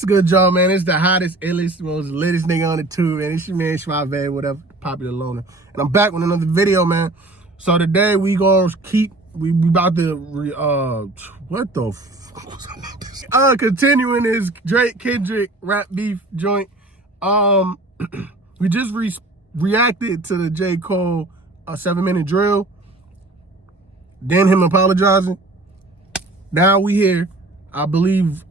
What's good, y'all, man? It's the hottest, illest, most littest nigga on the tube, man. It's your man, Schwab, whatever, popular loner. And I'm back with another video, man. So today we gonna we about to, what the fuck was I about this? Continuing this Kendrick rap beef joint. We just reacted to the J. Cole 7-minute drill. Then him apologizing. Now we here. I believe,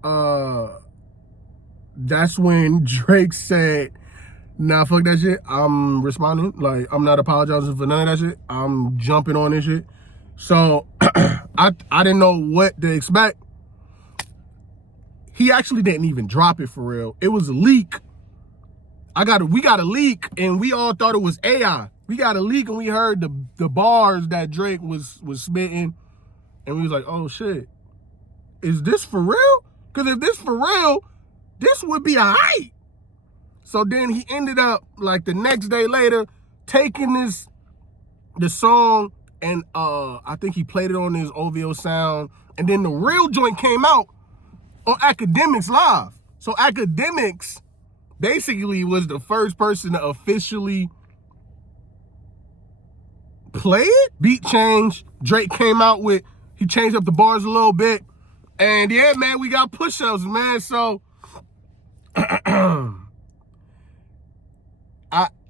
that's when Drake said, nah, fuck that shit. I'm responding. Like, I'm not apologizing for none of that shit. I'm jumping on this shit. So, I didn't know what to expect. He actually didn't even drop it for real. It was a leak. We got a leak, and we all thought it was AI. We got a leak, and we heard the bars that Drake was spitting, and we was like, oh, shit. Is this for real? Because if this for real, this would be a hype. So then he ended up, like the next day later, taking the song, and I think he played it on his OVO sound, and then the real joint came out on Academics Live. So Academics basically was the first person to officially play it. Beat change. Drake came out with, he changed up the bars a little bit. And yeah, man, we got push-ups, man. So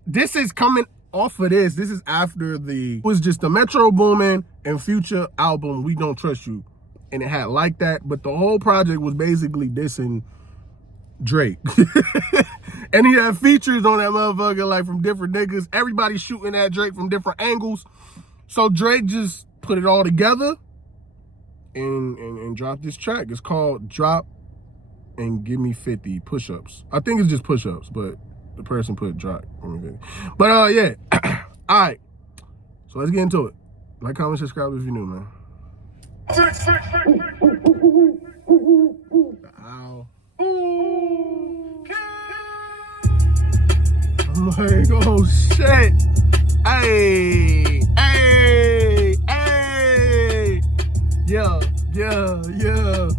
this is coming off of this. This is after it was just the Metro Boomin and Future album, We Don't Trust You. And it had like that, but the whole project was basically dissing Drake. And he had features on that motherfucker, like from different niggas. Everybody shooting at Drake from different angles. So Drake just put it all together and dropped this track. It's called Drop and Give Me 50 Push-Ups. I think it's just push-ups, but the person put drop. But yeah. All right. So let's get into it. Like, comment, subscribe if you're new, man. Ow. I'm like, oh shit. Hey. Yeah.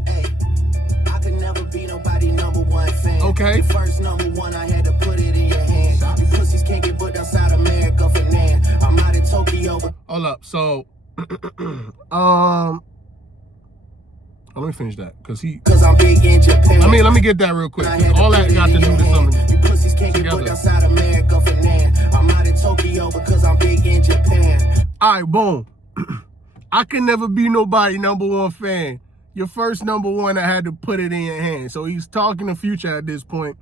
Hey, I could never be nobody #1 fan. Okay. The first #1, I had to put it in your hand. You pussies can't get booked outside America for nan. I'm out in Tokyo. Hold up. So, let me finish that, cause I'm big in Japan. Let me get that real quick. All that got to do with something. You pussies can't get booked outside America for nan. I'm out in Tokyo because I'm big in Japan. All right, boom. I can never be nobody #1 fan. Your first #1, I had to put it in your hand. So he's talking to Future at this point.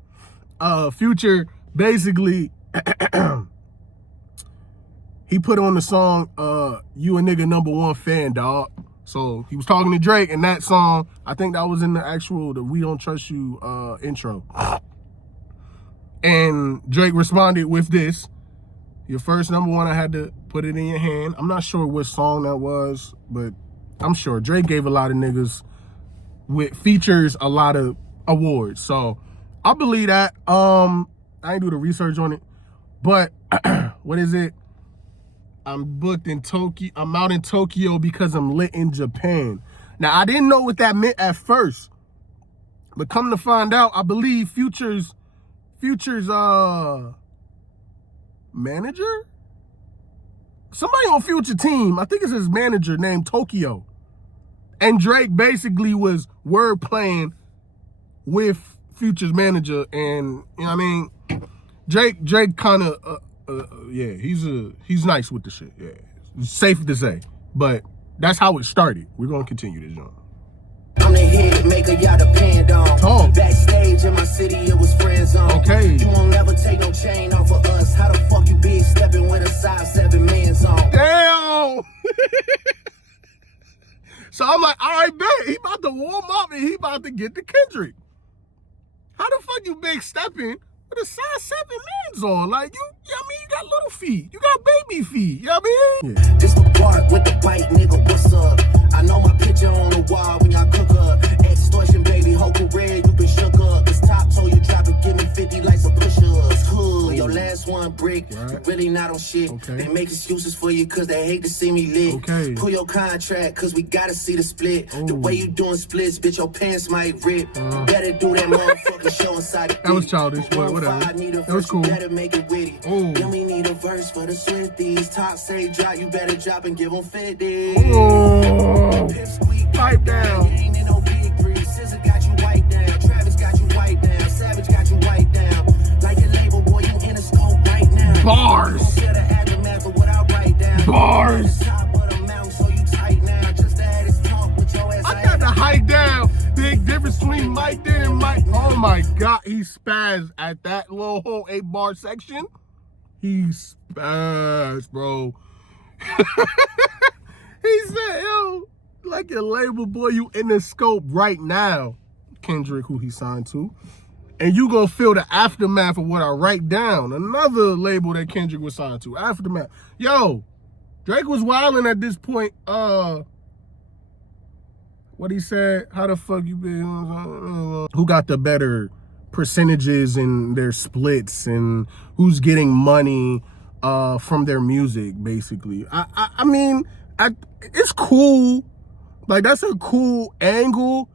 Future basically, he put on the song, You a Nigga #1 Fan, dog. So he was talking to Drake, and that song, I think that was in the We Don't Trust You intro. And Drake responded with this. Your first #1, I had to put it in your hand. I'm not sure what song that was, but I'm sure Drake gave a lot of niggas with features a lot of awards. So I believe that. I ain't do the research on it, but what is it? I'm booked in Tokyo. I'm out in Tokyo because I'm lit in Japan. Now, I didn't know what that meant at first, but come to find out, I believe Future's manager? Somebody on Future team, I think it's his manager named Tokyo. And Drake basically was word playing with Future's manager, and you know what I mean? Drake kind of yeah, he's nice with the shit. Yeah, it's safe to say, but that's how it started. We're gonna continue this, John. I'm the head maker, y'all depend on. Talk. Backstage in my city, it was friend zone. Okay. You won't never take no chain off of us. How the fuck you big stepping with a size 7 man's on? Damn. So I'm like, all right, bet he about to warm up and he about to get the Kendrick. How the fuck you big stepping with a size 7 man's on? Like, you know what I mean? You got little feet. You got baby feet. You know what I mean? Yeah. This the part with the bite, nigga, what's up? I know my picture on the wall when y'all cook up. Extortion, baby, hope red, you been shook up. This top told you drop it, give me 50 like some push-ups. Hood, your last one brick, right. Really not on shit. Okay. They make excuses for you cause they hate to see me lit. Okay. Pull your contract cause we gotta see the split. Ooh. The way you doing splits, bitch, your pants might rip. Better do that motherfucking That was childish, but whatever. That was cool. Oh. Then we need a verse for the Swifties. Top say drop, you better drop and give them 50. Oh. Pipe down. You ain't in no big three. SZA got you white down. Travis got you white down. Savage got you white down. Like your label, boy, you in a scope right now. Bars. Bars. I got the hike down. Big difference between Mike then and Mike. Oh my God, he spazzed at that little whole 8-bar section. He spazzed, bro. He said, yo, like your label, boy, you in the scope right now. Kendrick, who he signed to. And you gonna feel the aftermath of what I write down. Another label that Kendrick was signed to. Aftermath. Yo, Drake was wilding at this point. What he said, how the fuck you been? Who got the better percentages in their splits and who's getting money from their music, basically. I mean, it's cool. Like, that's a cool angle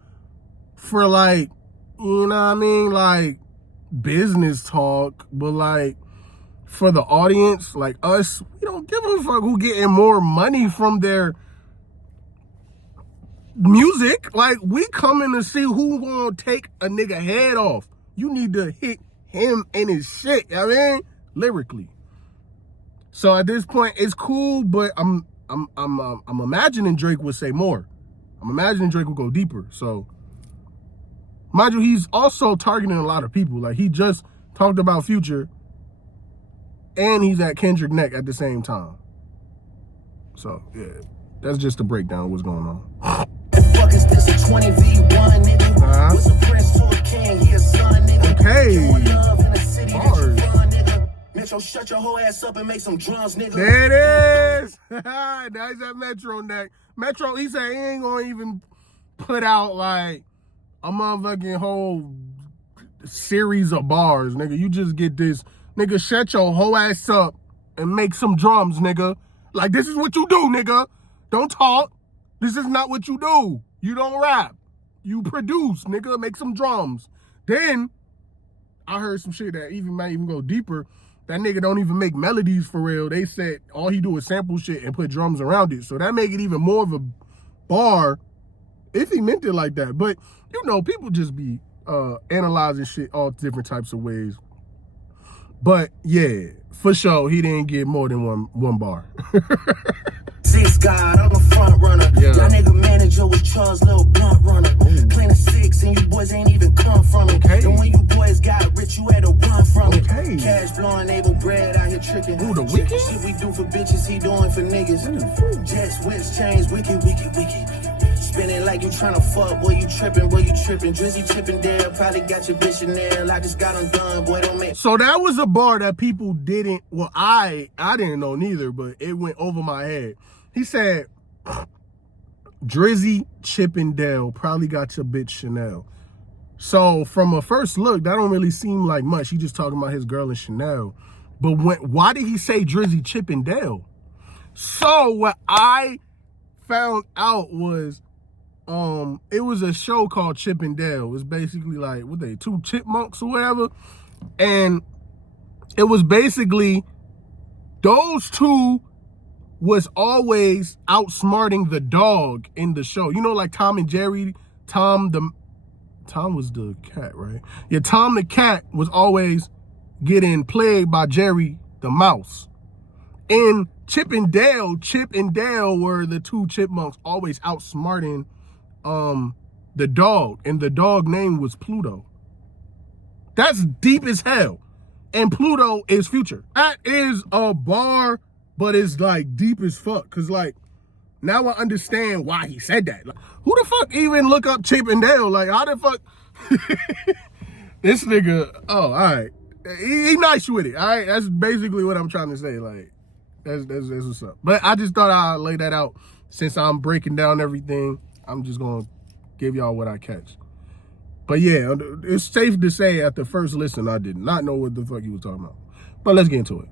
for, like, you know what I mean? Like, business talk. But, like, for the audience, like us, we don't give a fuck who getting more money from their music. Like, we coming to see who gonna take a nigga head off. You need to hit him and his shit, you know what I mean? Lyrically. So at this point, it's cool, but I'm imagining Drake would say more. I'm imagining Drake will go deeper. So, mind you, he's also targeting a lot of people. Like, he just talked about Future, and he's at Kendrick neck at the same time. So, yeah, that's just a breakdown of what's going on. Fuck is this, a 20v1 nigga? What's a prince to a king? He a son, nigga. Okay. Love in the city that you run, nigga. Metro, shut your whole ass up and make some drums, nigga. There it is. Now he's at Metro neck. Metro, he said he ain't gonna even put out like a motherfucking whole series of bars, nigga. You just get this, nigga, shut your whole ass up and make some drums, nigga. Like, this is what you do, nigga. Don't talk. This is not what you do. You don't rap. You produce, nigga. Make some drums. Then, I heard some shit that might even go deeper. That nigga don't even make melodies for real. They said all he do is sample shit and put drums around it. So that make it even more of a bar if he meant it like that. But, you know, people just be analyzing shit all different types of ways. But, yeah, for sure, he didn't get more than one bar. Six God, I'm a front runner. Yeah. Y'all nigga manager was Charles' little blunt runner. Playing a 6 and you boys ain't even come from it. Okay. And when you boys got rich, you had to run from it. Okay. Cash blowing, able bread out here tricking. Ooh, the wicked? Shit we do for bitches, he doing for niggas. Jets, whips, chains, wicked. Spinning like you tryna fuck, boy, you tripping. Drizzy tripping there, probably got your bitch in there. I just got undone, boy, don't make. So that was a bar that people didn't, well, I didn't know neither, but it went over my head. He said, Drizzy Chippendale probably got your bitch Chanel. So from a first look, that don't really seem like much. He just talking about his girl and Chanel. But why did he say Drizzy Chippendale? So what I found out was, it was a show called Chippendale. It was basically like, what they, 2 chipmunks or whatever. And it was basically those two was always outsmarting the dog in the show. You know, like Tom and Jerry, Tom was the cat, right? Yeah, Tom the cat was always getting played by Jerry the mouse. In Chip and Dale were the 2 chipmunks always outsmarting the dog, and the dog name was Pluto. That's deep as hell. And Pluto is Future. That is a bar, but it's like deep as fuck. Cause like, now I understand why he said that. Like, who the fuck even look up Chip and Dale? Like, how the fuck? This nigga, oh, all right. He nice with it, all right? That's basically what I'm trying to say. Like, that's what's up. But I just thought I'd lay that out. Since I'm breaking down everything, I'm just gonna give y'all what I catch. But yeah, it's safe to say at the first listen, I did not know what the fuck he was talking about. But let's get into it.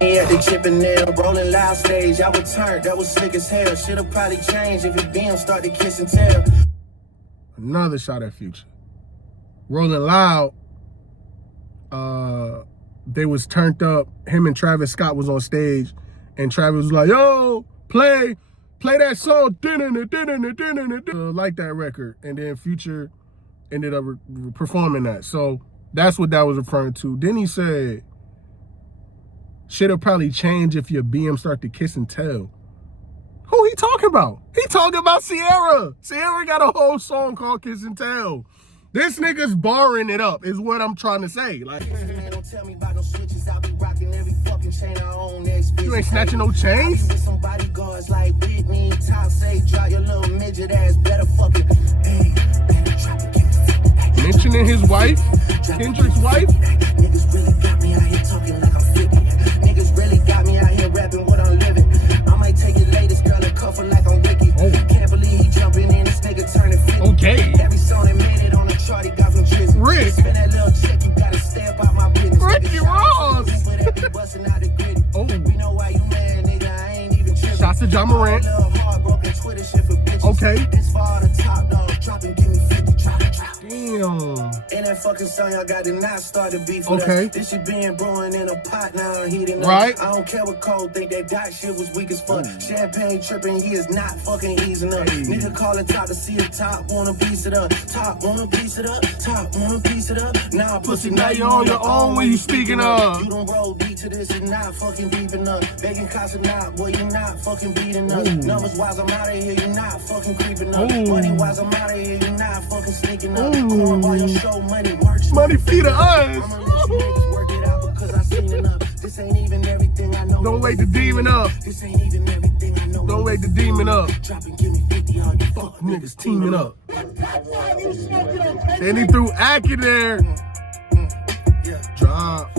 Yeah, the Chippendale, rolling loud stage. I would turn, that was slick as hell. Should've probably changed if his BM started kissing tail. Another shot at Future. Rolling Loud, they was turned up. Him and Travis Scott was on stage, and Travis was like, yo, play that song, like that record. And then Future ended up performing that. So that's what that was referring to. Then he said, shit'll probably change if your BM start to kiss and tell. Who he talking about? He talking about Sierra. Sierra got a whole song called Kiss and Tell. This nigga's barring it up, is what I'm trying to say. Like, you ain't snatching no chains? Mentioning his wife, Kendrick's wife. Niggas really got me out here talking like I'm 50. Niggas really got me out here rapping what I'm living. I might take your latest girl and cuff her like I'm Ricky. Oh. Can't believe he jumping in, this nigga turning 50. Okay. Every song that made it on the chart, he got from Drizzy. Rick. Spend that little check, you gotta stay up out my business. Ricky Ross. Oh. We know why you mad, nigga. I ain't even tripping. Shots to John Morant. Okay. This far the top dog, drop and give me 50. Drop. Damn. In that fucking song, y'all got to not start the beef with Okay. us. This shit being brewing in a pot now, heating up. Right. I don't care what Cole think, that dot shit was weak as fuck. Champagne tripping, he is not fucking easing up. Hey. Nigga calling top to see the top, wanna piece it up. Top, wanna piece it up. Top, wanna piece it up. Nah, pussy, Now you on your own when you speaking up. You don't roll deep to this, it's not fucking deep enough. Begging cops are not, boy, you not fucking beating us. Numbers wise, I'm out of here, you not fucking creeping up. Money wise, I'm out of here, you not fucking sneaking up. Cornball your show, money, merch. Money feed of us. I'ma let you niggas work it out because I seen enough. This ain't even everything I know. Don't wake the demon up. This ain't even everything I know. Don't wake the demon up. Drop and give me 50, all you fuck Niggas teaming up. Then he threw Ack in there. Yeah. Drop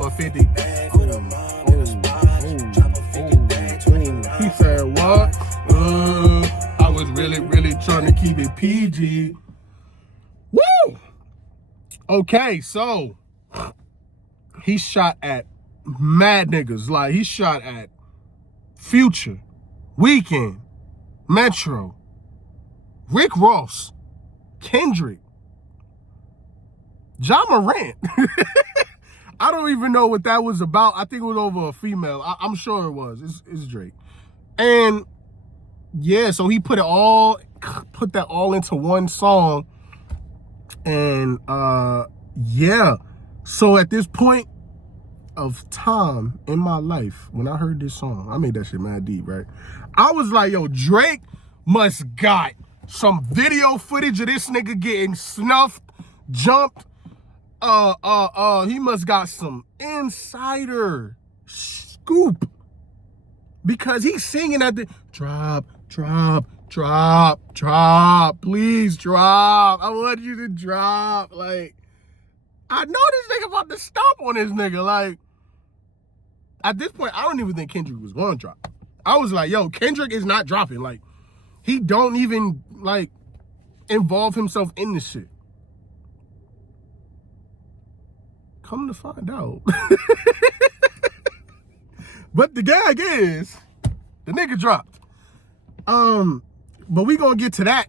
a 50. Bag with a mom in a spot. Drop a 50 bag, 29. He said, what? I was really trying to keep it PG. Woo! Okay, so he shot at mad niggas. Like, he shot at Future, Weeknd, Metro, Rick Ross, Kendrick, John Morant. I don't even know what that was about. I think it was over a female. I'm sure it was. It's Drake. And yeah, so he put that all into one song. And yeah. So at this point of time in my life, when I heard this song, I made that shit mad deep, right? I was like, yo, Drake must got some video footage of this nigga getting snuffed, jumped. He must got some insider scoop, because he's singing at the drop, please drop. I want you to drop. Like, I know this nigga about to stomp on this nigga. Like, at this point, I don't even think Kendrick was going to drop. I was like, yo, Kendrick is not dropping. Like, he don't even, like, involve himself in this shit. Come to find out. But the gag is, the nigga dropped. But we gonna get to that.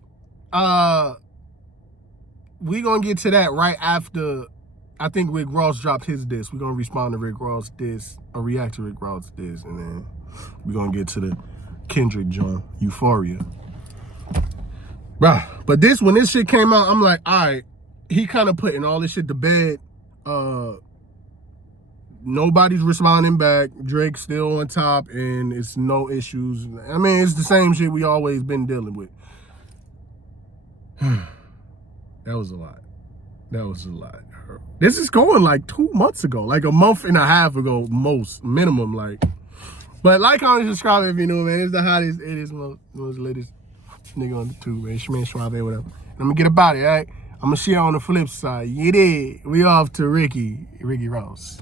We gonna get to that right after, I think Rick Ross dropped his diss. We're gonna respond to Rick Ross diss, or react to Rick Ross diss, and then we're gonna get to the Kendrick joint, Euphoria. Bruh, but when this shit came out, I'm like, all right, he kind of putting all this shit to bed. Nobody's responding back. Drake's still on top, and it's no issues. I mean, it's the same shit we always been dealing with. That was a lot. This is going like 2 months ago, like a month and a half ago, minimum. Like, but like, comment, subscribe if you know, man. It's the hottest, it is most latest nigga on the tube, man. Shman Schwab, whatever. And I'm gonna get about it, all right? I'm gonna see you on the flip side. Yeah, we off to Ricky Ross.